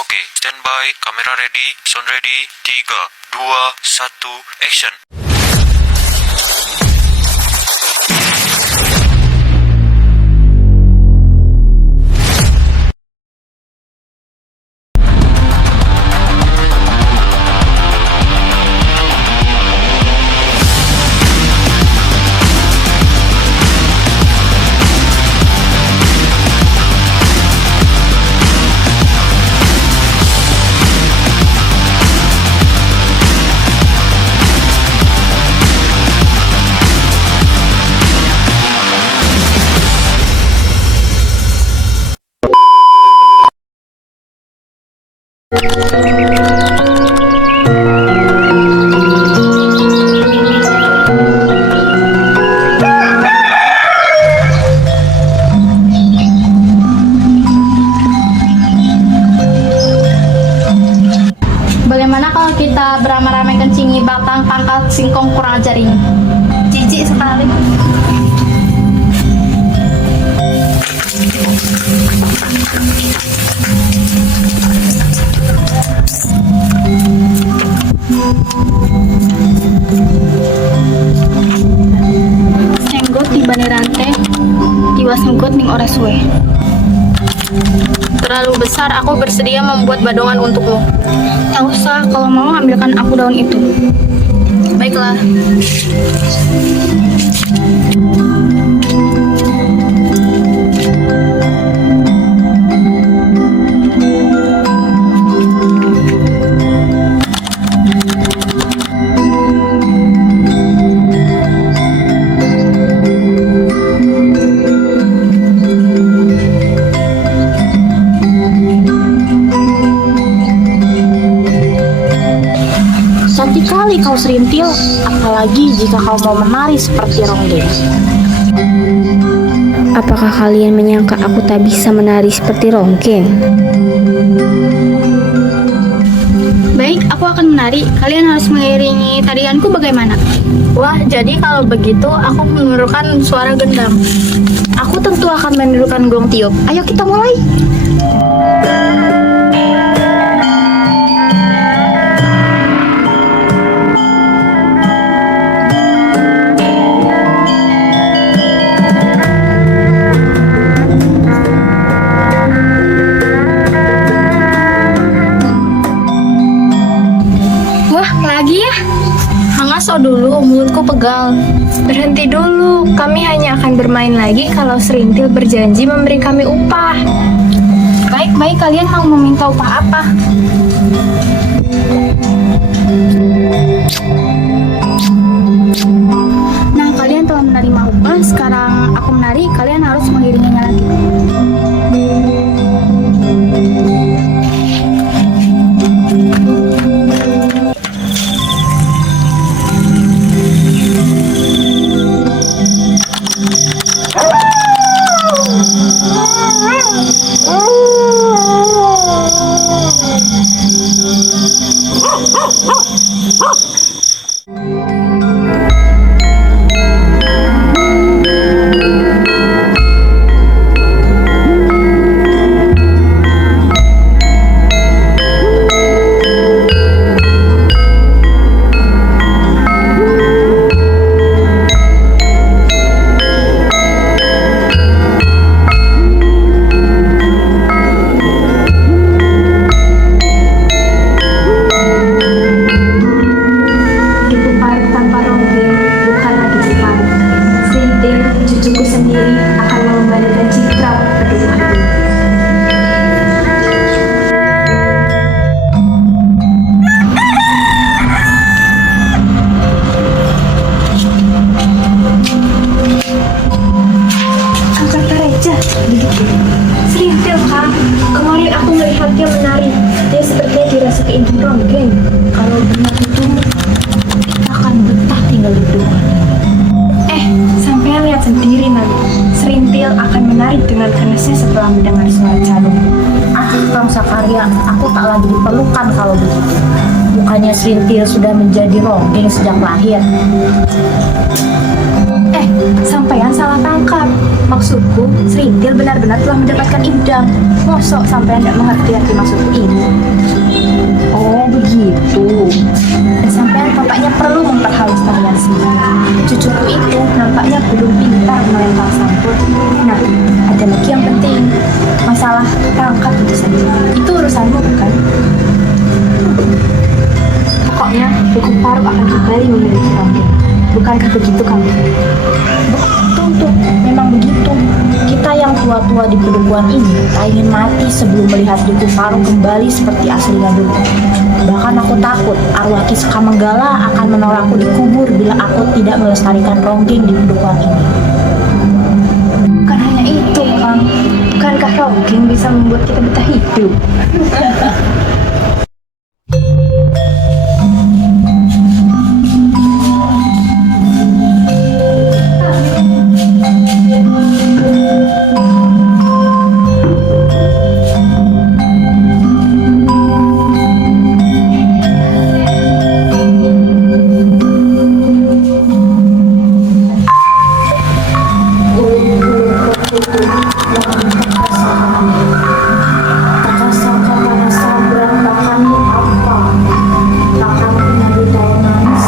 Oke, standby, kamera ready, sound ready, 3, 2, 1, action. Bagaimana kalau kita beramai-ramai kencingi batang pangkal singkong kurang ajar ini? Jijik sekali. Senggot tiba nih rantai, tiwas nggot ning ora suwe. Terlalu besar, aku bersedia membuat badongan untukmu. Tak usah, kalau mau ambilkan aku daun itu. Baiklah. Cantik kali kau Serintil, apalagi jika kau mau menari seperti Ronggeng. Apakah kalian menyangka aku tak bisa menari seperti Ronggeng? Baik, aku akan menari. Kalian harus mengiringi tarianku bagaimana? Wah, jadi kalau begitu aku menirukan suara gendang. Aku tentu akan menirukan gong tiup. Ayo kita mulai. Lagi ya? Hangaso dulu, mulutku pegal. Berhenti dulu, kami hanya akan bermain lagi kalau Serintil berjanji memberi kami upah. Baik-baik, kalian mau meminta upah apa? Nah, kalian telah menerima upah, sekarang aku menari, kalian harus mengiringinya lagi. Cucuku sendiri akan mengembalikan citra kedua hati. Angkat Reja, begitu. Serintil Kang, kemarin aku melihat dia menari. Dia sepertinya dirasa keinginan Ronggeng. Kalau benar itu, kita akan betah tinggal di rumah. Sampai lihat sendiri nanti, Serintil akan menari dengan kenesnya setelah mendengar suara calung. Kang Sakarya, aku tak lagi diperlukan kalau begitu. Bukannya Serintil sudah menjadi Ronggeng sejak lahir. Sampean salah tangkap. Maksudku, Serintil benar-benar telah mendapatkan idam. Mosok sampean tidak mengerti arti maksudku ini? Nah, ada lagi yang penting. Masalah perangkat itu saja. Itu urusanmu bukan? Pokoknya Duku Farouk akan kembali memiliki Ronggeng. Bukankah begitu kamu? Betul, memang begitu. Kita yang tua-tua di pedukuhan ini tak ingin mati sebelum melihat Duku Farouk kembali seperti aslinya dulu. Bahkan aku takut arwah Ki Sukamanggala akan menolakku dikubur bila aku tidak melestarikan Ronggeng di pedukuhan ini. Bukan hanya itu, Kang. Bukankah Ronggeng bisa membuat kita betah hidup? Sangka pada sabran makanmu apa? Makan madu tawa manis,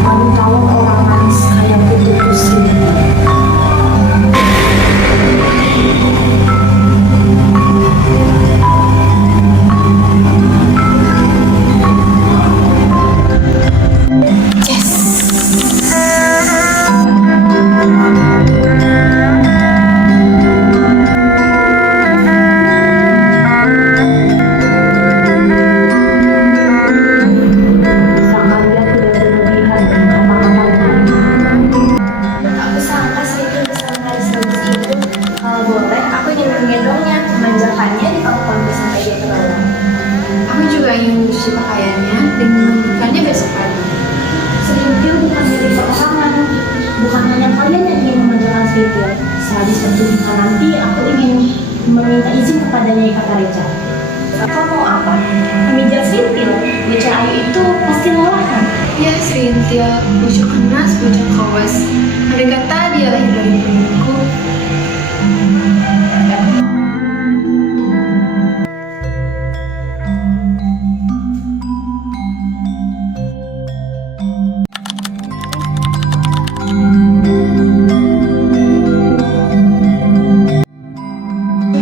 madu tawa orang manis kayak putu pusing. Sangka dia tidak berlebihan dengan kata-katanya. Aku sangka Srintil bisa menari sebagus itu. Kalau boleh, aku ingin menggendongnya, memanjakannya di pangku sampai dia terbang. Aku juga ingin mencuci pakaiannya dan memandikannya besok pagi. Serintil bukan dari perorangan, bukan hanya kalian yang ingin memanjakan Serintil. Sehabis pertunjukan nanti, aku ingin meminta izin kepada Nyai Kakareca. Kamu mau apa? Memijat Serintil, bocah ayu itu pasti melelahkan. Ya Srintil, bocah kenas, bocah kawes. Andai kata dia lahir dari perutku.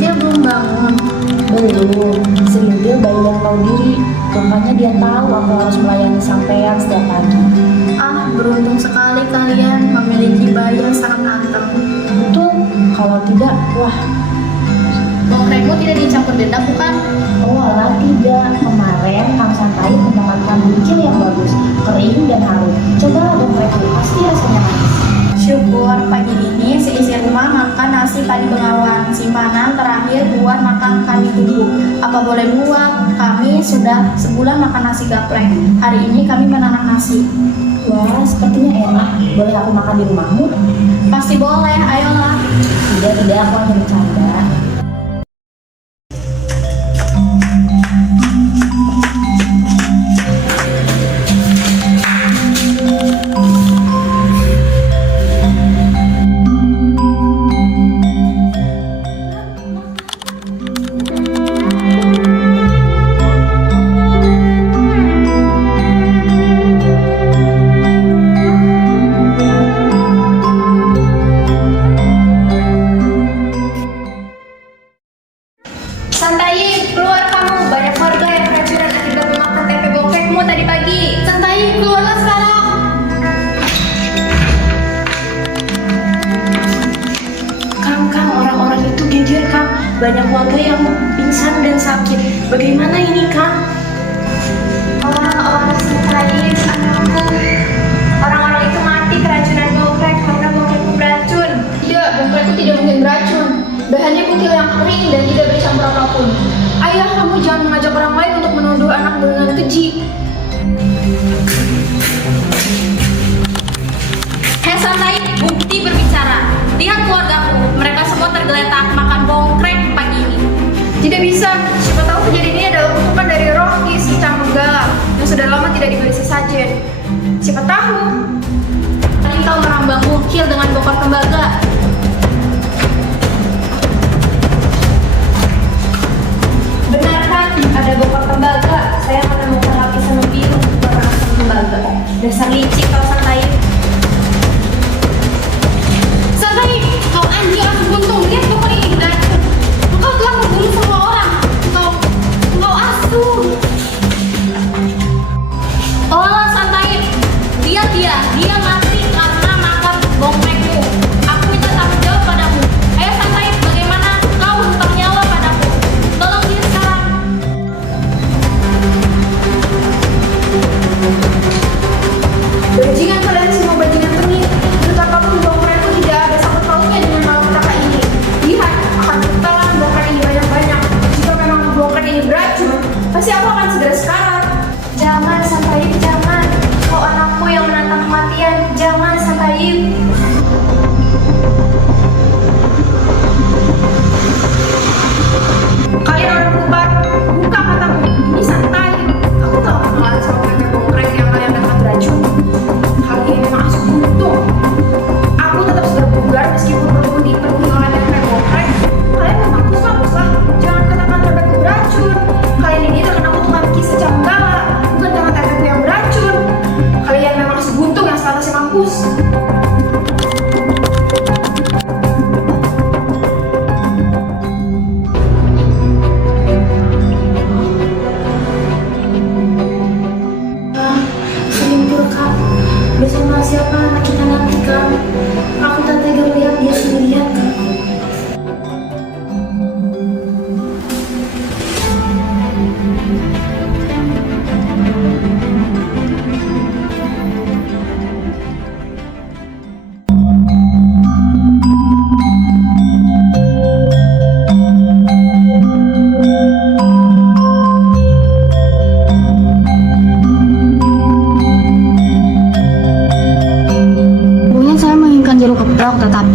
Dia belum bangun. Belum, Serintil bayi yang tahu diri. Rupanya dia tahu aku harus melayani sampean setiap pagi. Ah, beruntung sekali kalian memiliki bayi yang sangat anteng. Betul, kalau tidak, wah, Bongkrekmu tidak dicampur dendam bukan? oh alah tidak. Kemarin Kang Santai mendapatkan bujil yang bagus, kering dan harum. Cobalah dongkrekku, pasti rasanya manis. Syukur pagi ini seisi rumah makan nasi padi bengawan. Simpanan terakhir buat makan kami tunggu. Apa boleh buat? Kami sudah sebulan makan nasi gaplek. Hari ini kami menanak nasi. Wah, sepertinya enak. Boleh aku makan di rumahmu? Pasti boleh, ayolah. Tidak, aku hanya bercanda. Santai, keluar kamu. Banyak warga yang keracunan akibat memakan tempe bongkrekmu tadi pagi. Santai, keluarlah sekarang. Kang, orang-orang itu geger, Kang. Banyak warga yang pingsan dan sakit. Bagaimana ini, Kang? Orang-orang Santai, anakku. Orang-orang itu mati keracunan bongkrek karena bongkrekmu beracun. Tidak, bongkrekku tidak mungkin beracun. Bahannya kutil yang kering dan tidak bercampur apapun. Ayah, kamu jangan mengajak orang lain untuk menuduh anakmu dengan keji. Hei Santai, bukti berbicara. Lihat keluargaku, mereka semua tergeletak makan bongkrek pagi ini. Tidak bisa, siapa tahu kejadian ini adalah kutukan dari roh Ki Sukamanggala yang sudah lama tidak diberi sesajen. Siapa tahu? Paling kau merambang ukil dengan bokor tembaga. Benar kan? Ada bokor tembaga. Saya menemukan lapisan biru warna asam tembaga. Dasar licik kau Santai. Santai, kau anjing aku buntung.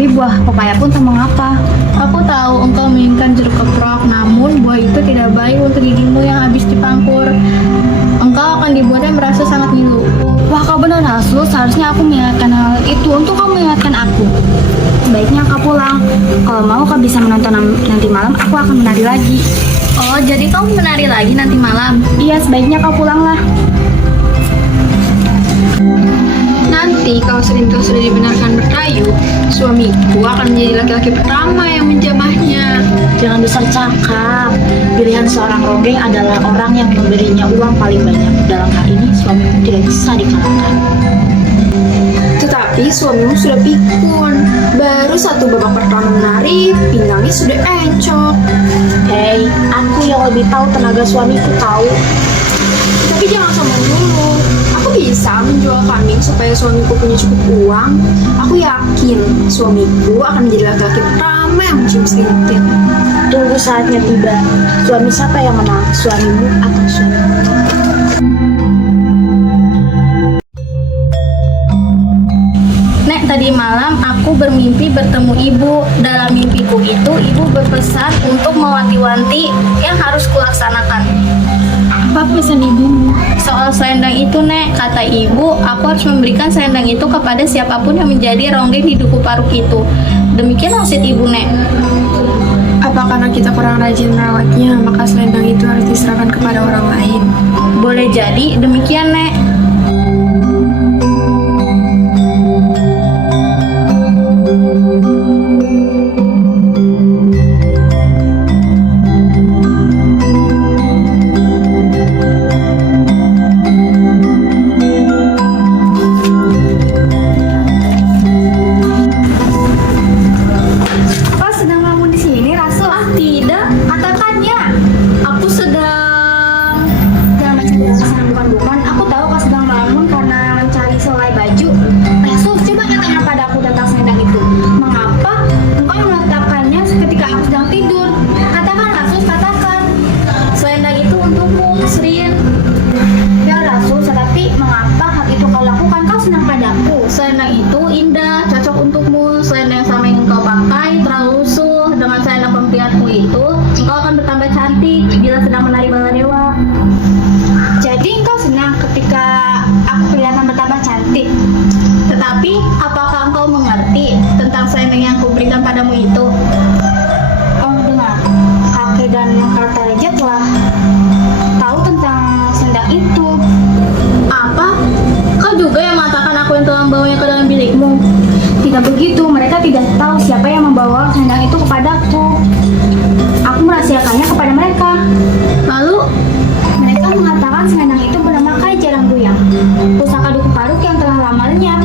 Tapi buah pepaya pun tak mengapa. Aku tahu engkau menginginkan jeruk keprok, namun buah itu tidak baik untuk gigimu yang habis dipangkur. Engkau akan dibuatnya merasa sangat ngilu. Wah, kau benar Rasul, seharusnya aku mengingatkan hal itu untuk kau mengingatkan aku. Sebaiknya kau pulang. Kalau mau kau bisa menonton nanti malam, aku akan menari lagi. Oh, jadi kau menari lagi nanti malam? Iya, sebaiknya kau pulanglah. Nanti kalau Serintil sudah dibenarkan berkayu, suamiku akan menjadi laki-laki pertama yang menjamahnya. Jangan besar cakap. Pilihan seorang ronggeng adalah orang yang memberinya uang paling banyak. Dalam hal ini suamiku tidak bisa dikalahkan. Tetapi suamimu sudah pikun. Baru satu babak pertama menari, pinggangnya sudah encok. Hei, aku yang lebih tahu tenaga suamiku tahu. Tapi jangan sombong dulu. Aku bisa menjual kambing supaya suamiku punya cukup uang. Aku yakin suamiku akan menjadi laki-laki pertama yang mencium serintil. Tunggu saatnya tiba. Suami siapa yang menang? Suamimu atau suamimu? Nek, tadi malam aku bermimpi bertemu ibu. Dalam mimpiku itu, ibu berpesan untuk mewanti-wanti yang harus kulaksanakan. Apa pesan ibumu? Soal selendang itu, Nek, kata ibu, aku harus memberikan selendang itu kepada siapapun yang menjadi ronggeng di Duku Paruk itu. Demikian maksud ibu, Nek. Apa karena kita kurang rajin merawatnya, maka selendang itu harus diserahkan kepada orang lain? Boleh jadi demikian, Nek. Kau sedang ngelamun di sini, Rasul? Tidak, katakannya. Aku sedang... Jangan mencari alasan bukan-bukan. Aku tahu kau sedang melamun karena mencari selai baju. Rasul, coba katakan padaku tentang selendang itu. Mengapa engkau meletakkannya ketika aku sedang tidur? Katakan, Rasul, katakan. Selendang itu untukmu, Srin. Ya Rasul, tetapi mengapa hal itu kau lakukan? Kau senang padaku. Selendang itu indah, cocok untukmu. Selendang yang sama yang engkau pakai terlalu lusuh. Dengan selendang pempianmu itu, engkau akan bertambah cantik bila sedang menari bala dewa. Jadi engkau senang ketika aku kelihatan bertambah cantik. Tetapi, apakah engkau mengerti tentang selendang yang kuberikan padamu itu? Oh, dengar. Kakek dan kata Raja telah tahu tentang selendang itu. Apa? Kau juga yang mengatakan aku yang telah membawanya ke dalam bilikmu? Tidak begitu, mereka tidak tahu siapa yang membawa selendang itu kepadaku. Aku merahasiakannya kepada mereka. Lalu, Mereka mengatakan selendang itu bernama Kai Jarang Buyang, pusaka Duku Paruk yang telah lama lenyap.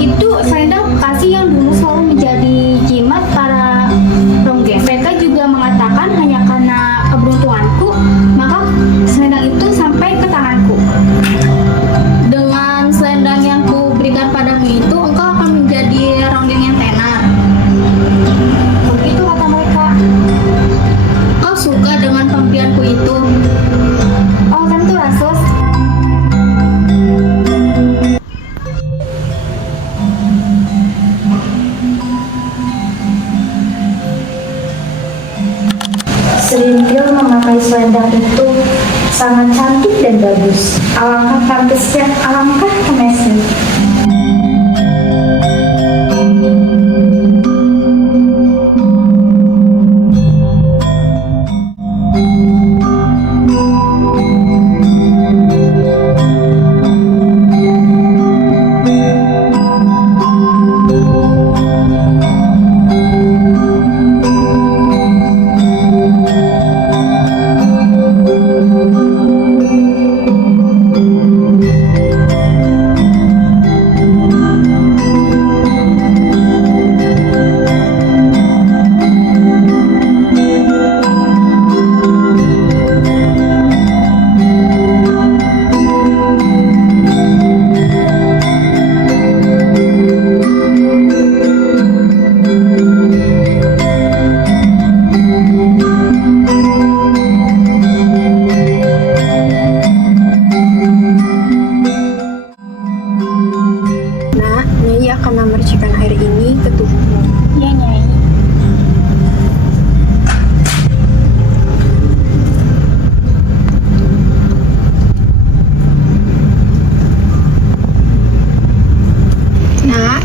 Itu selendang kasih yang dulu selalu menjadi jimat para ronggeng. Mereka juga mengatakan hanya karena keberuntunganku, maka selendang itu sampai ke tanganku. dengan selendang yang kuberikan padamu itu, engkau akan menjadi ronggeng yang tenar. Begitu kata mereka. Kau suka dengan pempianku itu? Oh tentu Rasul. Serintil memakai selendang itu sangat cantik dan bagus. Alangkah pantasnya, alangkah kemesnya.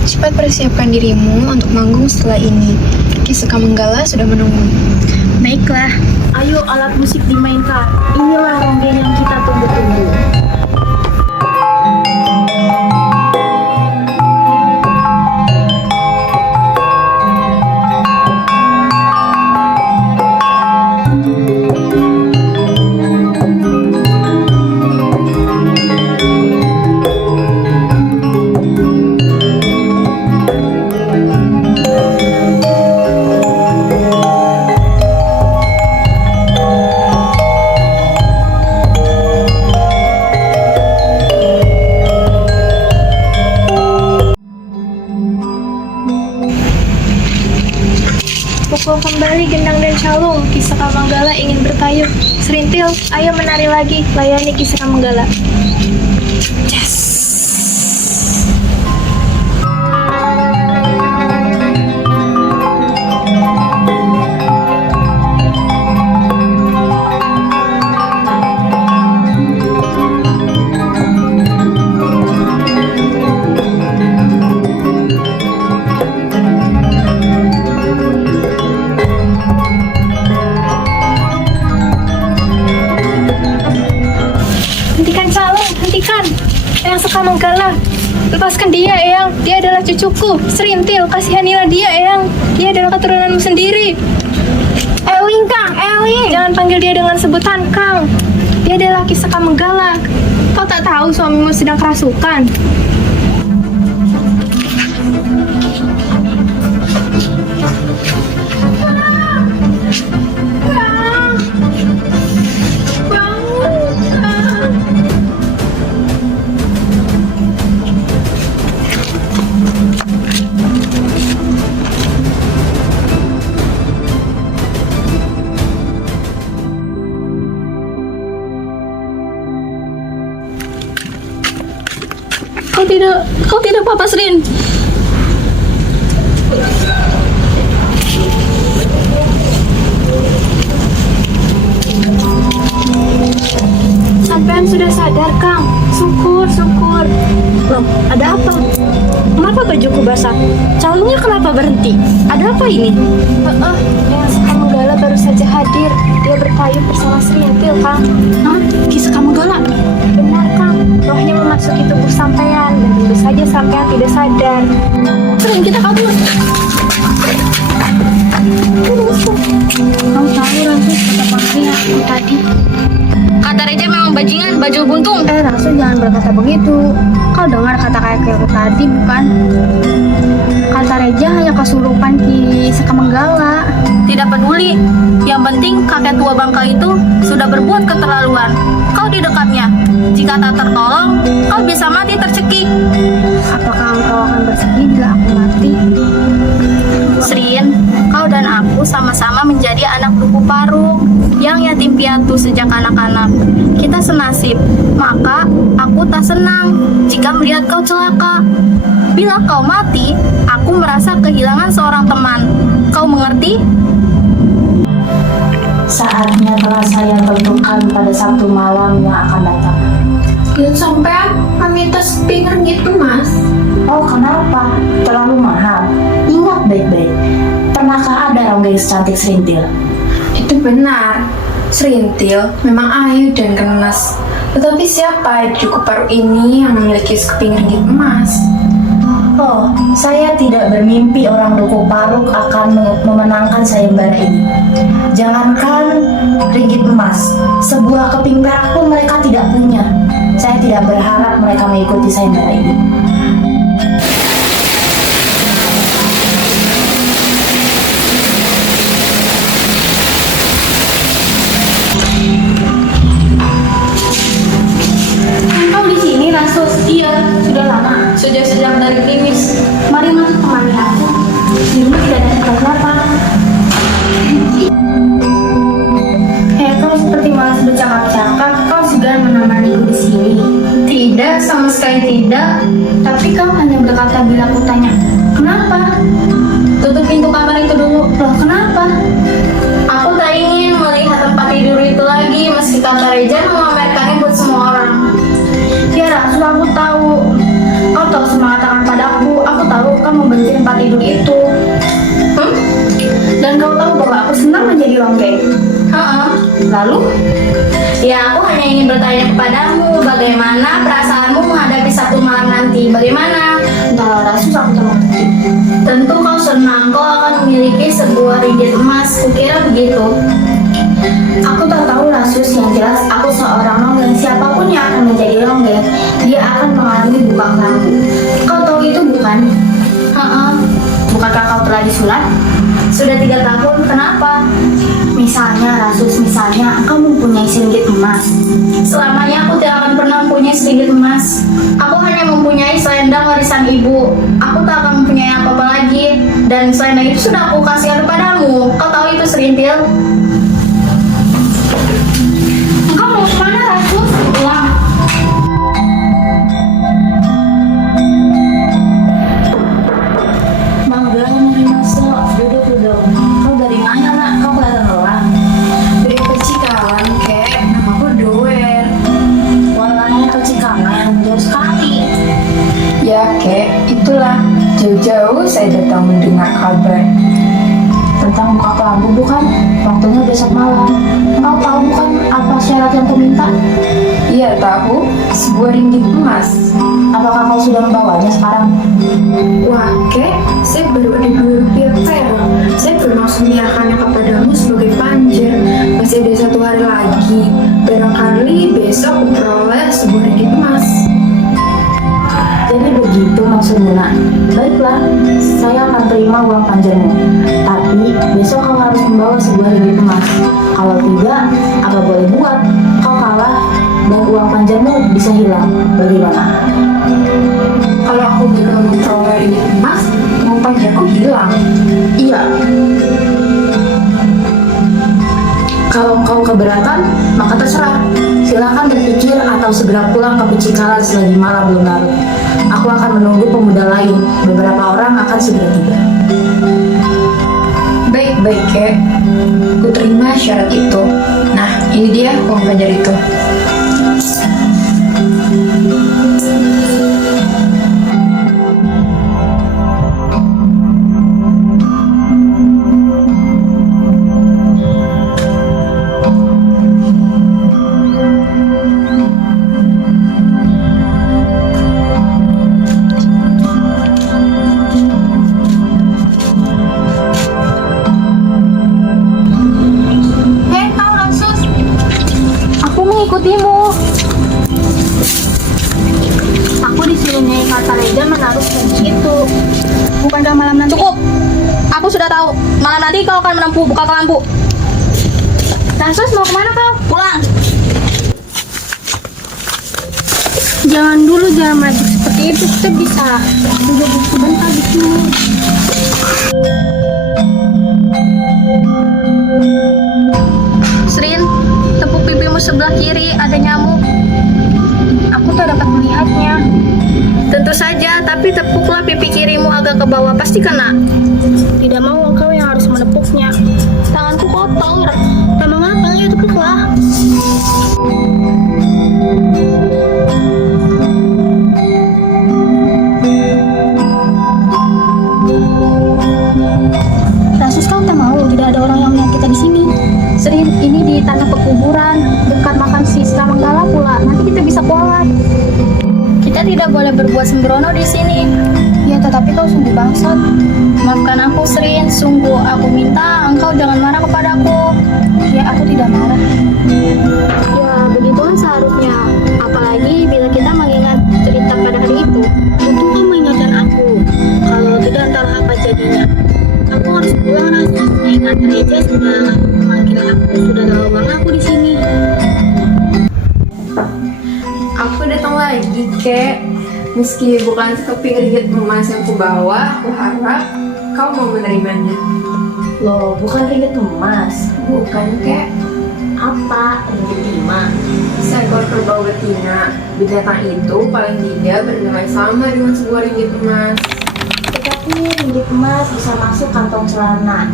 Cepat persiapkan dirimu untuk manggung setelah ini. Kisah Manggala sudah menunggu. Baiklah. Ayo alat musik dimainkan. Inilah ronggeng yang kita tunggu-tunggu. Pukul kembali gendang dan calung, Kisah Manggala ingin bertayub. Serintil, ayo menari lagi, layani Kisah Manggala. Hentikan calung, hentikan. Eyang Seka Manggala, lepaskan dia, Eyang. Dia adalah cucuku. Serintil, kasihanilah dia, Eyang. Dia adalah keturunanmu sendiri. Ewing, Kang, Ewing. Jangan panggil dia dengan sebutan Kang. Dia adalah Ki Seka Manggala. Kau tak tahu suamimu sedang kerasukan. Kau tidak apa-apa, Srin. Sampean sudah sadar, Kang. Syukur. Loh, ada apa? Kenapa bajuku basah? Calungnya kenapa berhenti? Ada apa ini? Eyang Seka Manggala baru saja hadir. Dia bertayub bersama Serintil, Kang. Hah? Kisah Manggala? Benar, Kang. Rohnya memasuki tubuh sampean dan tentu saja sampean tidak sadar. Srin, kita kabur. Kau tahu Rasul kata pakai aku tadi. Kata Reja memang bajingan, bajul buntung. Rasul jangan berkata begitu. Kau dengar kata kayak aku tadi bukan? Kata Reja hanya kesurupan Ki Seka Manggala. Tidak peduli. Yang penting kakek tua bangka itu sudah berbuat keterlaluan. Kau di dekatnya. Jika tak tertolong, kau bisa mati tercekik. Apakah engkau akan bersedih bila aku mati? Srin, kau dan aku sama-sama menjadi anak Duku Paruk yang yatim piatu sejak anak-anak. Kita senasib, maka aku tak senang jika melihat kau celaka. Bila kau mati, aku merasa kehilangan seorang teman. Kau mengerti? Saatnya telah saya tentukan pada Sabtu malam yang akan datang. Ya sampean, kami tas speaker gitu, Mas. Oh, kenapa? Terlalu mahal. Ingat baik-baik. Pernahkah ada ronggeng secantik Serintil? Itu benar. Serintil memang ayu dan kenas. Tetapi siapa di Duku Paruk ini yang memiliki sekeping ringgit emas? Oh, saya tidak bermimpi orang Duku Paruk akan memenangkan sayembara ini. Jangankan ringgit emas, sebuah keping perak pun mereka tidak punya. Saya tidak berharap mereka mengikuti sayembara ini. Kau di sini Rasul? Iya, sudah lama. Sejak dari klinis. Mari masuk temani aku. Di rumah tidak ada siapa-siapa. Kau seperti malas bercakap-cakap. Kau segan menemaniku di sini. Tidak, sama sekali tidak. Tapi kau hanya berkata bila aku tanya, kenapa? Tutup pintu kamar itu dulu. Loh, kenapa? Aku tak ingin melihat tempat tidur itu lagi meski kata Reja memamerkannya buat semua orang. Ya Rasul, aku tahu. Kau terus mengatakan padaku, aku tahu suka membenci tempat tidur itu. Dan kau tahu bahwa aku senang menjadi longgeng. Lalu? Ya, aku hanya ingin bertanya kepadamu, bagaimana perasaanmu menghadapi satu malam nanti? Bagaimana? Entahlah Rasus, aku tak mengerti. Tentu kau senang, kau akan memiliki sebuah ringgit emas. Kukira begitu. Aku tak tahu Rasus, yang jelas aku seorang longgeng. Siapapun yang akan menjadi longgeng, dia akan mengalami buka kelambu. Kau tahu itu bukan? Bukankah kau telah disunat? Sudah 3 tahun, kenapa? Misalnya Rasus, misalnya engkau mempunyai seringgit emas. Selamanya aku tidak akan pernah mempunyai sedikit emas. Aku hanya mempunyai selendang warisan ibu. Aku tak akan mempunyai apa-apa lagi. Dan selendang itu sudah aku kasihkan kepadamu. Kau tahu itu, Serintil? Engkau mau kemana Rasus? Pulang. Mangga nih masuk, duduk. Kau dari mana nak? Kau kelihatan lelah. Dari Pecikalan, kek. Namaku Doer. Walanya ke Cikangan, jauh sekali. Ya, kek. Itulah. Jauh-jauh saya datang mendengar kabar. Tentang buka kelambu bukan? Waktunya besok malam. Kau tahu bukan apa syarat yang kuminta? Iya, tahu. Sebuah ringgit emas. Apakah kau sudah membawanya sekarang? Wah, kek. Saya baru ada 2 rupiah perak. Saya bermaksud menyerahkannya kepadamu sebagai panjer. Masih ada 1 hari lagi. Barangkali besok aku peroleh sebuah ringgit emas. Jadi begitu maksudmu nak. Baiklah, saya akan terima uang panjarmu. Tapi besok kau harus membawa sebuah ringgit emas. Kalau tidak, apa boleh buat? Kau kalah dan uang panjarmu bisa hilang. Bagaimana? Kalau aku gagal memperoleh ringgit emas, uang panjarku hilang. Iya. Kalau kau keberatan, maka terserah. Silakan berpikir atau segera pulang ke Pecikalan selagi malam belum larut. Aku akan menunggu pemuda lain. Beberapa orang akan segera tiba. Baik, kek. Ku terima syarat itu. Nah, ini dia uang panjar itu. Mengikutimu. Aku disuruh Nyai Kartareja menaruh kunci itu. Bukankah malam nanti? Cukup. Aku sudah tahu. Malam nanti kau akan menempuh buka kelambu. Rasus, mau kemana kau? Pulang. Jangan dulu, jangan maju seperti itu. Kita bisa duduk sebentar di sini. Srin, tepuk pipimu sebelah kiri, ada nyamuk. Aku tak dapat melihatnya. Tentu saja, tapi tepuklah pipi kirimu agak ke bawah, pasti kena. Tidak mau engkau yang harus menepuknya. Tanganku kotor. Memang apa? Ya tepuklah. Rasus, kau tak mau tidak ada orang yang melihat kita di sini. Srin, ini di tanah pekuburan, dekat makam Sisra Manggala pula. Nanti kita bisa kualat. Kita tidak boleh berbuat sembrono di sini. Ya, tetapi kau sungguh bangsat. Maafkan aku, Srin. Sungguh, aku minta engkau jangan marah kepadaku. Ya, aku tidak marah. Ya, begitulah seharusnya. Apalagi bila kita mengingat cerita pada hari itu. Tentu kau mengingatkan aku. Kalau tidak, entah apa jadinya. Aku harus pulang, Rasus. Ingat Reja sudah memanggil aku. Sudah lama banget aku di sini. Aku datang lagi, kek. Meski bukan sekeping ringgit emas yang kubawa, aku harap kau mau menerimanya. Loh, bukan ringgit emas. Bukan, kek. Apa? Ringgit timah. Seekor kerbau betina. Binatang itu paling tidak bernilai sama dengan sebuah ringgit emas. Tetapi ringgit emas bisa masuk kantong celana.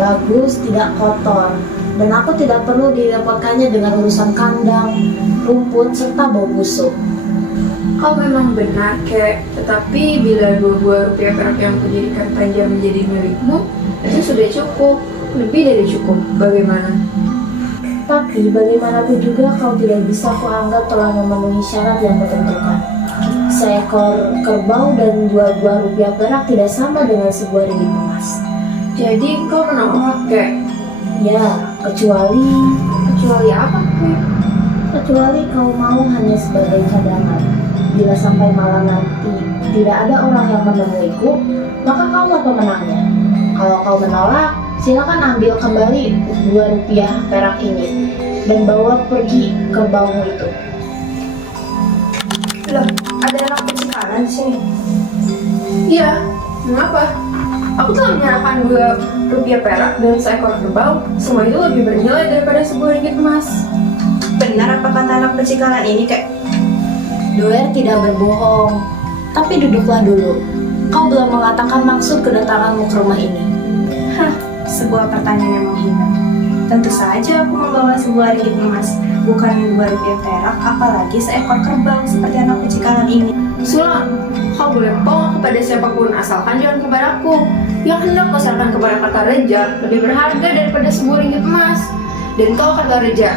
Bagus, tidak kotor. Dan aku tidak perlu direpotkannya dengan urusan kandang, rumput, serta bau busuk. Kau memang benar, Kek. Tetapi bila 2 buah rupiah perak yang kujadikan panjang menjadi milikmu, itu sudah cukup. Lebih dari cukup. Bagaimana? Tapi bagaimanapun juga kau tidak bisa kuanggap telah memenuhi syarat yang kutentukan. Seekor kerbau dan 2 buah rupiah perak tidak sama dengan sebuah ringgit emas. Jadi kau menolak, Kek? Ya, kecuali Kecuali apa, Kek? kecuali kau mau hanya sebagai cadangan. Bila sampai malam nanti tidak ada orang yang menemuiku, maka kaulah pemenangnya. Kalau kau menolak, silakan ambil kembali 2 rupiah perak ini dan bawa pergi kerbaumu itu. Loh, ada anak percikalan di sini. Iya, mengapa? Aku telah menyerahkan 2 rupiah perak dan seekor kerbau. Semua itu lebih bernilai daripada sebuah ringgit emas. Benar apa kata anak percikalan ini, Kek? Doer tidak berbohong. Tapi duduklah dulu. Kau belum mengatakan maksud kedatanganmu ke rumah ini. Sebuah pertanyaan yang menghina. Tentu saja aku membawa sebuah ringgit emas, bukan 2 rupiah perak, apalagi seekor kerbau seperti anak percikalan ini. Sulam, kau boleh bohong kepada siapapun asalkan jangan kepadaku. Yang hendak kau serahkan kepada Kartareja lebih berharga daripada sebuah ringgit emas. Dan kau Kartareja,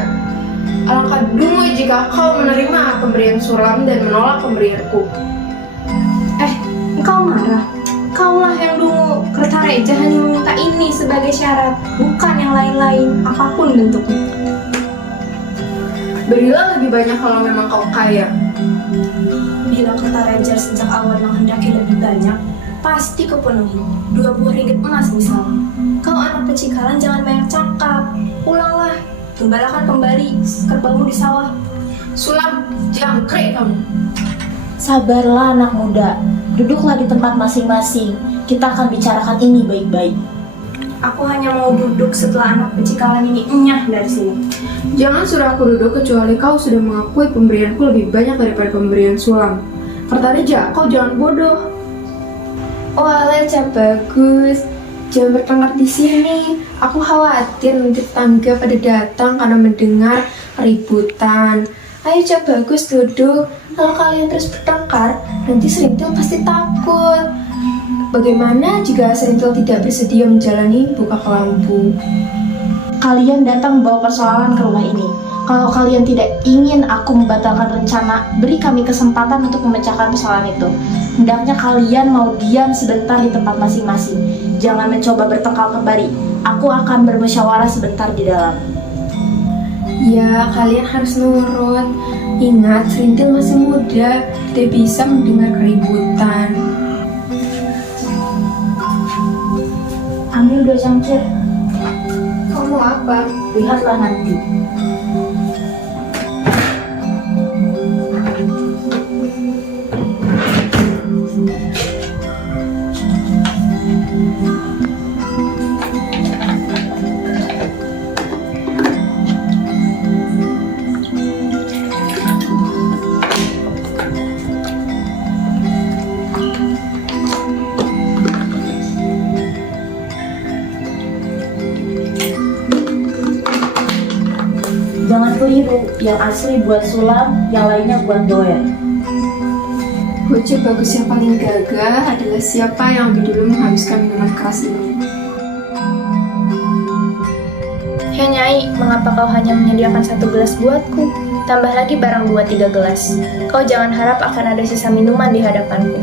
alangkah dulu jika kau menerima pemberian Sulam dan menolak pemberianku. Engkau marah? Kaulah yang dulu Kartareja hanya meminta ini sebagai syarat, bukan yang lain-lain, apapun bentuknya. Berilah lebih banyak kalau memang kau kaya. Bila Kartareja sejak awal menghendaki lebih banyak, pasti kupenuhi. 2 buah ringgit emas misalnya. Kau anak percikalan jangan banyak cakap. Pulanglah, gembalakan kembali kerbaumu di sawah. Sulam, jangkrik kamu. Sabarlah anak muda. Duduklah di tempat masing-masing. Kita akan bicarakan ini baik-baik. Aku hanya mau duduk setelah anak percikalan ini enyah dari sini. Jangan suruh aku duduk kecuali kau sudah mengakui pemberianku lebih banyak daripada pemberian Sulam. Kartareja, kau jangan bodoh. Walah, Cap Bagus. Jangan bertengkar di sini. Aku khawatir nanti tetangga pada datang karena mendengar keributan. Ayo Cap Bagus duduk. Kalau kalian terus bertengkar, nanti Serintil pasti takut. Bagaimana jika Serintil tidak bersedia menjalani buka kelampu? Kalian datang membawa persoalan ke rumah ini. Kalau kalian tidak ingin aku membatalkan rencana, beri kami kesempatan untuk memecahkan persoalan itu. Hendaknya kalian mau diam sebentar di tempat masing-masing. Jangan mencoba bertengkar kembali. Aku akan bermusyawarah sebentar di dalam. Ya, kalian harus nurut. Ingat, Serintil masih muda, tidak bisa mendengar keributan. Ambil 2 cangkir. Kau mau apa? Lihatlah nanti. Jangan keliru, yang asli buat Sulam, yang lainnya buat Doer. Bocah bagus yang paling gagah adalah siapa yang lebih dulu menghabiskan minuman keras ini. Hei Nyai, mengapa kau hanya menyediakan 1 gelas buatku? Tambah lagi barang 2-3 gelas. Kau jangan harap akan ada sisa minuman di hadapanku.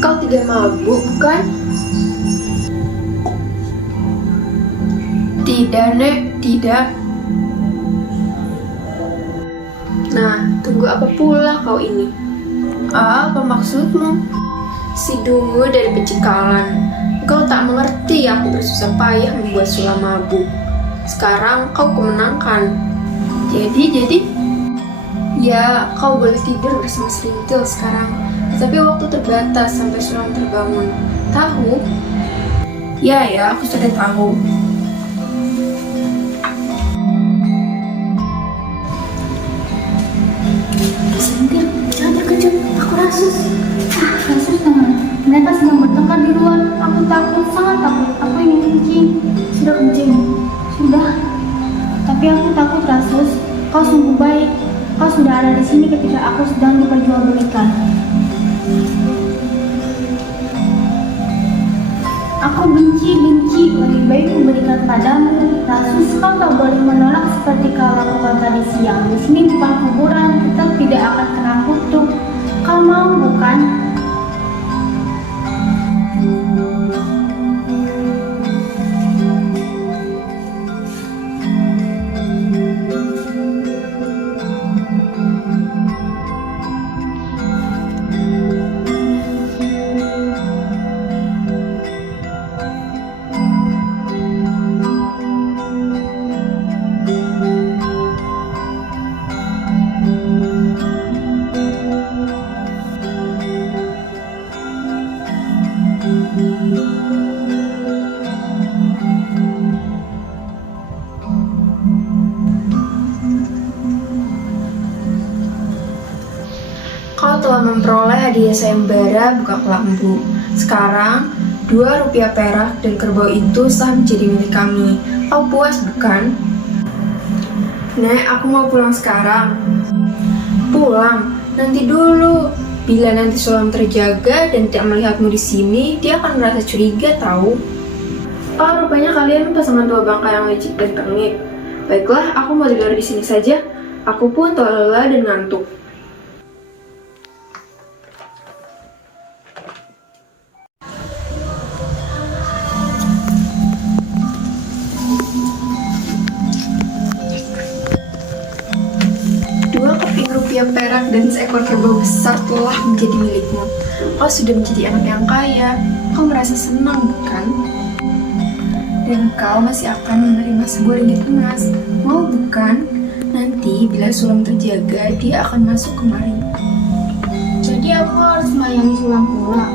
Kau tidak mabuk, bukan? Tidak, Nek. Tidak. Nah, tunggu apa pula kau ini? Apa maksudmu? Si dungu dari Pecikalan. Kau tak mengerti aku bersusah payah membuat Sulam mabuk. Sekarang kau kumenangkan. Jadi? Ya, kau boleh tidur bersama Serintil sekarang. Tapi waktu terbatas sampai Sulam terbangun. Tahu? Ya, aku sudah tahu. Serintil, jangan terkejut. Aku rasus. Rasus teman. Mereka sedang di luar. Aku takut, sangat takut. Aku ingin kencing. Sudah kencing. Sudah. Tapi aku takut, Rasus. Kau sungguh baik. Kau sudah ada di sini ketika aku sedang diperjualbelikan. Aku benci. Lebih baik memberikan padamu. Rasus, kau tak boleh menolak seperti kau lakukan tadi siang. Di sini bukan kuburan, tetap tidak akan kena kutuk. Kau mau bukan? Kau telah memperoleh hadiah sayembara buka kelambu. Sekarang, 2 rupiah perak dan kerbau itu sah menjadi milik kami. Kau puas bukan? Nek, aku mau pulang sekarang. Pulang? Nanti dulu. Bila nanti Sulam terjaga dan tidak melihatmu di sini, dia akan merasa curiga tahu. Oh, rupanya kalian pasangan tua bangka yang licik dan tengik. Baiklah, aku mau tidur di sini saja. Aku pun telah lelah dan ngantuk. Rupiah perak dan seekor kerbau besar telah menjadi milikmu. Kau sudah menjadi anak yang kaya. Kau merasa senang, bukan? Dan kau masih akan menerima sebuah ringgit emas. Mau bukan? Nanti bila Sulam terjaga, dia akan masuk kemari. Jadi aku harus melayani Sulam pula.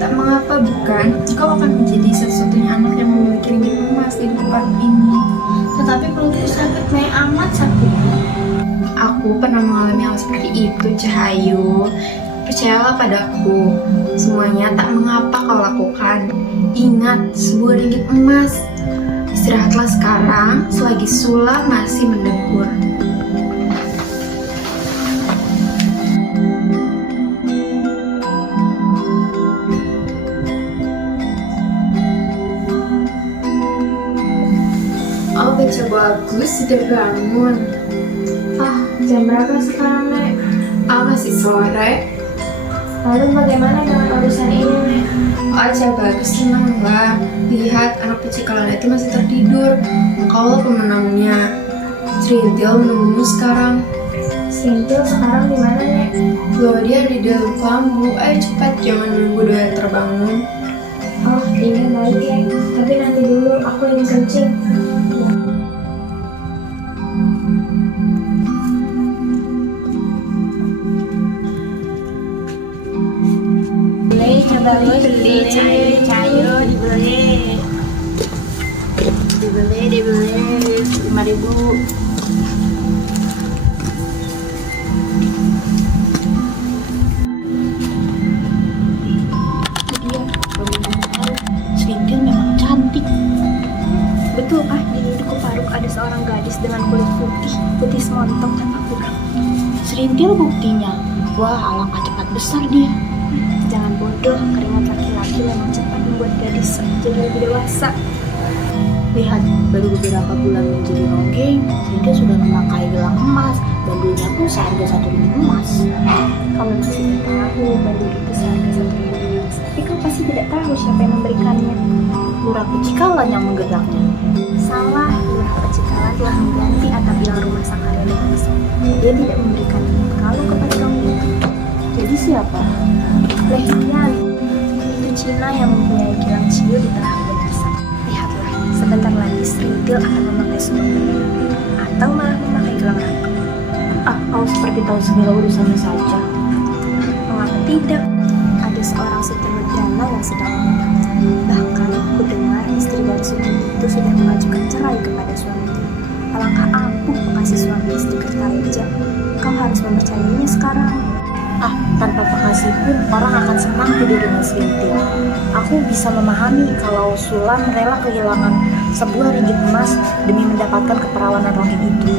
Tak mengapa, bukan? Kau akan menjadi satu-satunya anak yang memiliki ringgit emas di depan ini. Tetapi perutku sakit, naik amat sakit. Aku pernah mengalami hal seperti itu, Cahayu. Percayalah padaku, semuanya tak mengapa kau lakukan. Ingat, sebuah ringgit emas. Istirahatlah sekarang, selagi Sulam masih mendengkur. Oh, baca bagus, sudah bangun. Jam berapa sekarang, Nek? Masih sore. Lalu bagaimana dengan urusan ini, Nek? Aja bagus, senanglah. Lihat, anak Pecikalan itu masih tertidur. Engkaulah pemenangnya. Serintil menunggumu sekarang. Sintil sekarang di mana, Nek? Loh, dia di dalam kelambu. Ayo cepat, jangan menunggu doa terbangun. Oh, ini baik ya. Tapi nanti dulu, aku ingin kencing. Dibeli cair dibeli 5.000. Serintil memang cantik. Betul kah di Duku Paruk ada seorang gadis dengan kulit putih semontong tanpa kurang? Serintil buktinya. Wah, alangkah cepat besar dia. Jangan bodoh, keringat laki-laki memang cepat membuat gadis jadi lebih dewasa. Lihat, baru beberapa bulan menjadi ronggeng, Serintil sudah memakai gelang emas. Bandulnya pun seharga 1.000 emas. Kau masih tidak tahu bandul itu seharga 1.000 emas. Tapi kau pasti tidak tahu siapa yang memberikannya. Lurah Pecikalan yang menggenaknya. Salah, Lurah Pecikalan telah mengganti atap bilang rumah sang kaya emas. Dia tidak memberikan kalung kepada kamu itu. Jadi siapa? Lehian, itu Cina yang mempunyai kilang ciu di tengah bulan pisang. Lihatlah, sebentar lagi Serintil akan memakai sebuah benang atau malah memakai gelang rangkap. Kau seperti tahu segala urusannya saja. Mengapa tidak? Ada seorang sutradara yang sedang menikah. Bahkan, ku dengar istri dari Sutradara itu sudah mengajukan cerai kepada suaminya. Alangkah ampuh kasih suami istri Kertareja. Kau harus mempercayainya sekarang. Tanpa penghasilan asli pun orang akan senang tidur dengan serintil. Aku bisa memahami kalau Sulam rela kehilangan sebuah ringgit emas demi mendapatkan keperawanan ronggeng itu.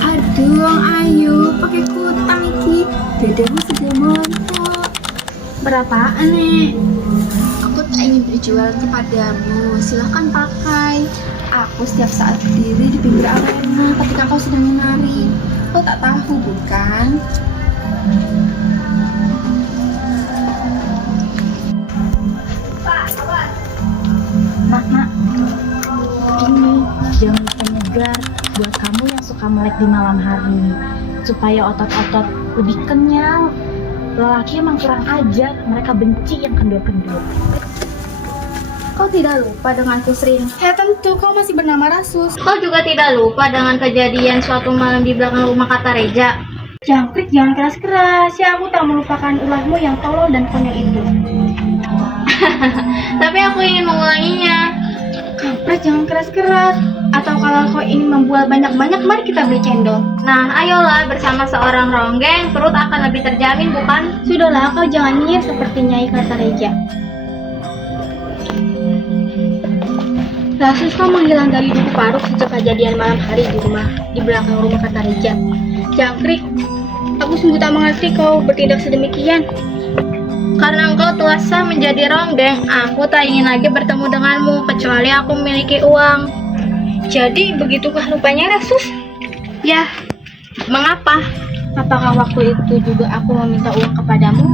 Aduh, ayo pakai kutang iki. Dedemu sudah montok. Berapaan nih? Aku tak ingin berjual kepadamu. Silahkan pakai. Aku setiap saat berdiri di pinggir arena ketika kau sedang menari. Kau tak tahu bukan? Nak, ini jangan lupa nyegar buat kamu yang suka melek di malam hari, supaya otot-otot lebih kenyal. Lelaki emang kurang ajar, mereka benci yang kendor-kendor. Kau tidak lupa denganku, Srin. Ya tentu, kau masih bernama Rasus. Kau juga tidak lupa dengan kejadian suatu malam di belakang rumah kata Reja. Jangkrik, jangan keras-keras. Ya, aku tak melupakan ulahmu yang tolol dan konyol itu. Tapi aku ingin mengulanginya. Kampret, jangan keras-keras. Atau kalau kau ingin membual banyak-banyak, mari kita beli cendol. Nah, ayolah, bersama seorang ronggeng, perut akan lebih terjamin, bukan? Sudahlah, kau jangan nyinyir seperti Nyai kata Reja. Rasus, kau menghilang dari Duku Paruk sejak kejadian malam hari di belakang rumah kata Reja. Jangkrik, aku sungguh tak mengerti kau bertindak sedemikian. Karena engkau telah sah menjadi ronggeng, aku tak ingin lagi bertemu denganmu, kecuali aku memiliki uang. Jadi, begitukah rupanya Rasus? Ya, mengapa? Apakah waktu itu juga aku meminta uang kepadamu?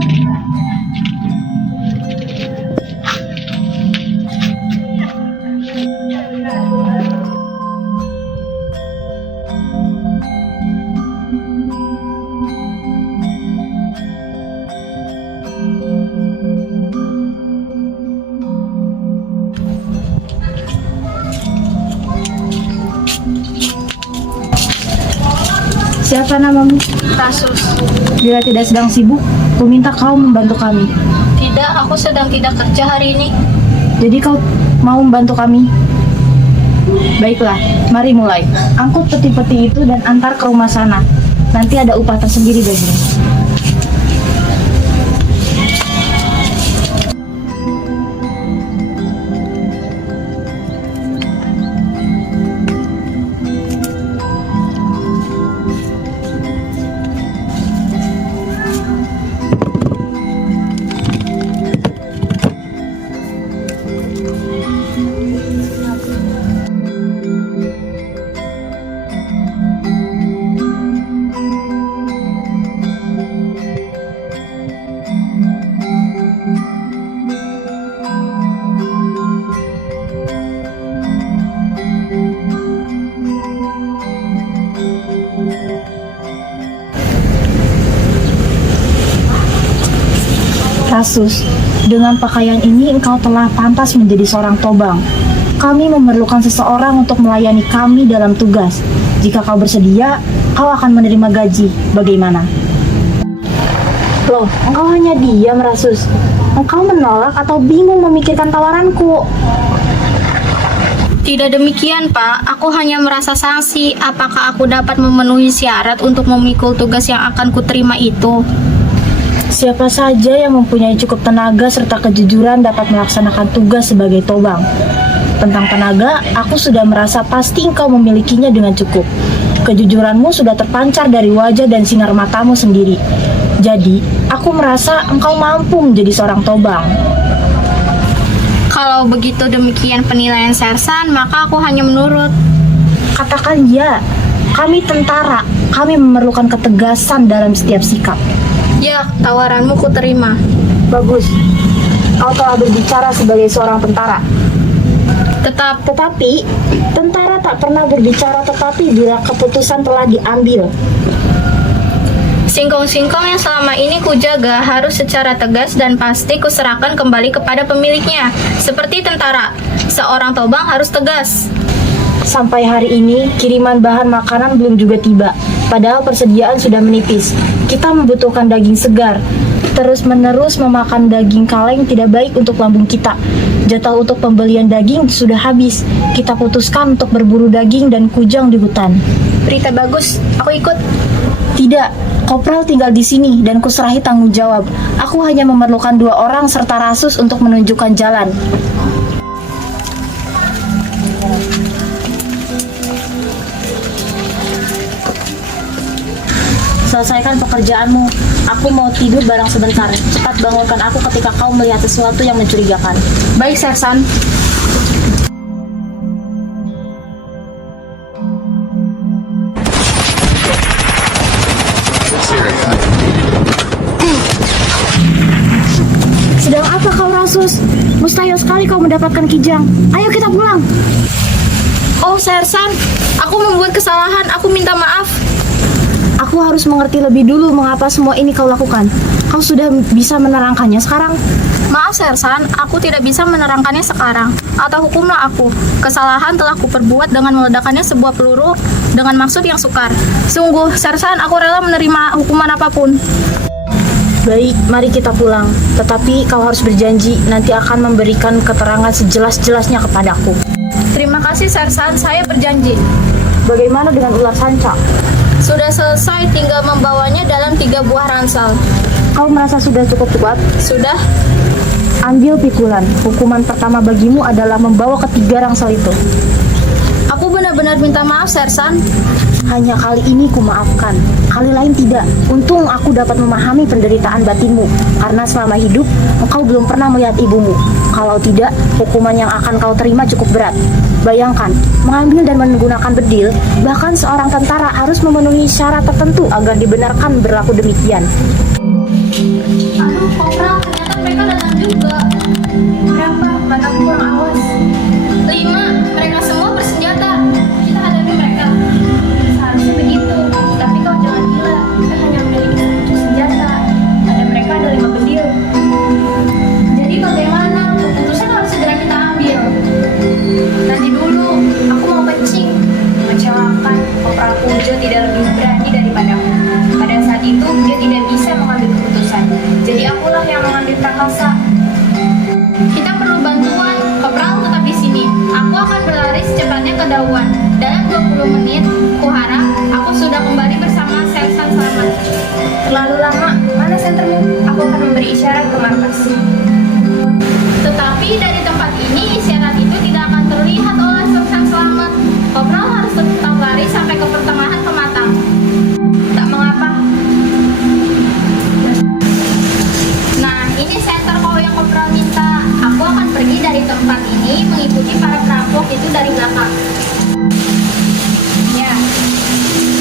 Siapa namamu? Rasus. Bila tidak sedang sibuk, ku minta kau membantu kami. Tidak, aku sedang tidak kerja hari ini. Jadi kau mau membantu kami? Baiklah, mari mulai. Angkut peti-peti itu dan antar ke rumah sana. Nanti ada upah tersendiri bagimu. Rasus, dengan pakaian ini engkau telah pantas menjadi seorang tobang. Kami memerlukan seseorang untuk melayani kami dalam tugas. Jika kau bersedia, kau akan menerima gaji. Bagaimana? Loh, engkau hanya diam, Rasus. Engkau menolak atau bingung memikirkan tawaranku? Tidak demikian, Pak. Aku hanya merasa sanksi. Apakah aku dapat memenuhi syarat untuk memikul tugas yang akan kuterima itu? Siapa saja yang mempunyai cukup tenaga serta kejujuran dapat melaksanakan tugas sebagai tobang. Tentang tenaga, aku sudah merasa pasti engkau memilikinya dengan cukup. Kejujuranmu sudah terpancar dari wajah dan sinar matamu sendiri. Jadi, aku merasa engkau mampu menjadi seorang tobang. Kalau begitu demikian penilaian Sersan, maka aku hanya menurut. Katakan ya, kami tentara, kami memerlukan ketegasan dalam setiap sikap. Ya, tawaranmu ku terima. Bagus, kau telah berbicara sebagai seorang tentara. Tetapi, Tentara tak pernah berbicara tetapi bila keputusan telah diambil. singkong-singkong yang selama ini kujaga harus secara tegas dan pasti kuserahkan kembali kepada pemiliknya. Seperti tentara, seorang tobang harus tegas. Sampai hari ini, kiriman bahan makanan belum juga tiba. Padahal persediaan sudah menipis. Kita membutuhkan daging segar. terus-menerus memakan daging kaleng tidak baik untuk lambung kita. Jatah untuk pembelian daging sudah habis. Kita putuskan untuk berburu daging dan kujang di hutan. Berita bagus, aku ikut. Tidak, Kopral tinggal di sini dan kuserahi tanggung jawab. Aku hanya memerlukan 2 orang serta Rasus untuk menunjukkan jalan. Selesaikan pekerjaanmu. Aku mau tidur barang sebentar. Cepat bangunkan aku ketika kau melihat sesuatu yang mencurigakan. Baik, Sersan. Sedang apa kau, Rasus? Mustahil sekali kau mendapatkan kijang. Ayo kita pulang. Oh, Sersan, aku membuat kesalahan. Aku minta maaf. Aku harus mengerti lebih dulu mengapa semua ini kau lakukan. Kau sudah bisa menerangkannya sekarang? Maaf, Sersan, aku tidak bisa menerangkannya sekarang. Atau hukumlah aku. Kesalahan telah kuperbuat dengan meledakkannya sebuah peluru dengan maksud yang sukar. Sungguh, Sersan, aku rela menerima hukuman apapun. Baik, mari kita pulang. Tetapi kau harus berjanji nanti akan memberikan keterangan sejelas-jelasnya kepadaku. Terima kasih, Sersan, saya berjanji. Bagaimana dengan ular sanca? Sudah selesai, tinggal membawanya dalam 3 buah ransel. Kau merasa sudah cukup kuat? Sudah? Ambil pikulan. Hukuman pertama bagimu adalah membawa ketiga ransel itu. Aku benar-benar minta maaf, Sersan. Hanya kali ini kumaafkan, kali lain tidak. Untung aku dapat memahami penderitaan batinmu, karena selama hidup engkau belum pernah melihat ibumu. Kalau tidak, hukuman yang akan kau terima cukup berat. Bayangkan, mengambil dan menggunakan bedil, bahkan seorang tentara harus memenuhi syarat tertentu agar dibenarkan berlaku demikian. Aduh, Kopral, ternyata mereka datang juga. Berapa? Mataku kurang awas. 5, mereka semua bersenjata. Kita hadapi mereka. Seharusnya begitu. Tapi kau jangan gila. Kita hanya memiliki 1 senjata. Pada mereka ada 5 bedil. Jadi bagaimana? Keputusan harus segera kita ambil. Nanti dulu, aku mau kencing. Mengecewakan, Kopral Pujo tidak lebih berani daripadaku. Pada saat itu, dia tidak bisa mengambil keputusan. Jadi akulah yang mengambil prakasa. Kita perlu bantuan. Kopral tetap di sini. Aku akan berlari secepatnya ke Dauan. Dalam 20 menit, kuharap aku sudah kembali bersama Sersan selamat. Terlalu lama, mana sentermu? Aku akan memberi isyarat ke markas. Tetapi dari tempat ini, isyarat itu tidak akan terlihat oleh Sersan selamat. Kopral harus tetap lari sampai ke pertengahan pematang. Tak mengapa. Nah, ini senter kau yang Kopral minta. Aku akan pergi dari tempat ini mengikuti para perampok itu dari belakang. Ya,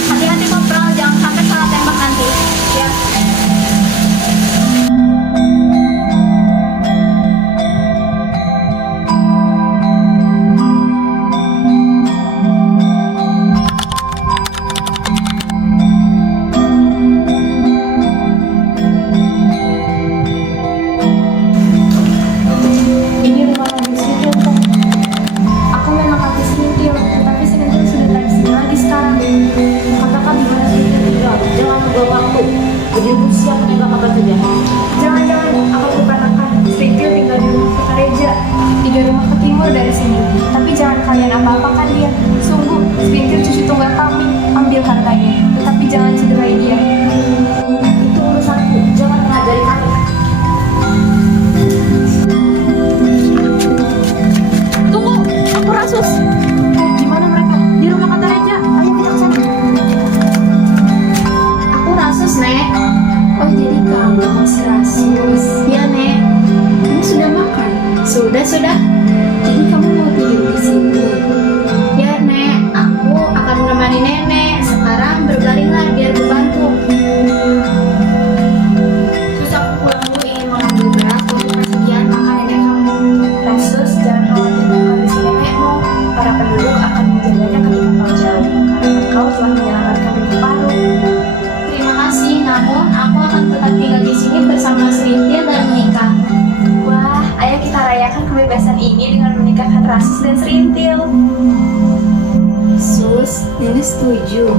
Hati-hati Kopral, jangan sampai salah tembak nanti. ya. Ini rumah mobil Sintil, Tong. Aku memang kaki Sintil, tetapi Sintil sudah tak di sini lagi sekarang. Katakan di mana Sintil tinggal. Jangan membawa waktu. Begitu siap menembak kabar saja. Jangan-jangan aku kukatakan Sintil tinggal di rumah Kutareja, 3 rumah ke timur dari sini. Tapi jangan kalian apa-apakan dia. Sungguh, Sintil cucu tunggal kami. Ambil hartanya, tetapi jangan cederai dia. Itu urusanku. Jangan mengajari kami. Tunggu, aku Rasus. Di mana mereka? Di rumah Kutareja. Ayo kita ke sana. Aku Rasus, Nek. Oh, jadi kamu masih Rasus. Ya, Nek. Kamu sudah makan? Sudah. Jadi kamu mau tidur di sini? Ya, Nek. Aku akan menemani Nenek. Sekarang berbaringlah biar berbantu. Terus aku pulang dulu ingin mengambil beras untuk persediaan makan nenek kamu. Rasus, jangan khawatir dengan kondisi nenekmu. Para penduduk akan menjaganya ketika kau jauh, karena kau telah menyelamatkan Duku Paruk. Terima kasih, namun aku akan tetap tinggal di sini bersama Serintil dan menikah. Wah, ayo kita rayakan kebebasan ini dengan menikahkan Rasus dan Serintil. Sus, Nenek setuju.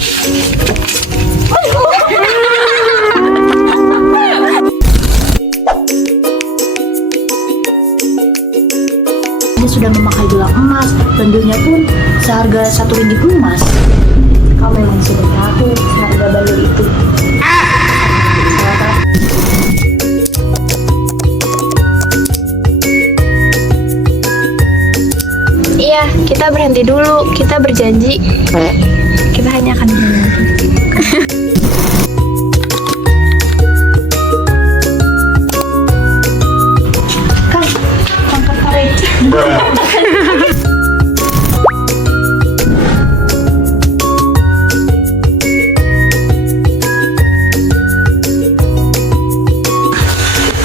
Dia sudah memakai gelang emas dan dulunya pun seharga 1 ringgit emas. Kau memang sudah tahu seharga balur itu. Iya, kita berhenti dulu. Kita berjanji. Kita hanya akan berhenti.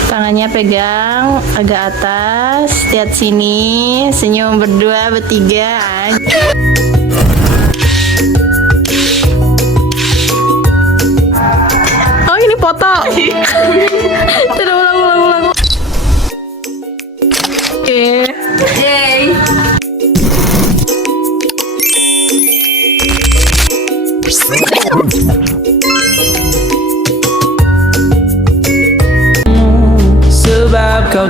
Tangannya pegang agak atas, lihat sini, senyum berdua, bertiga. Oh, ini foto. Tidak, ulang. Oke. Sebab kau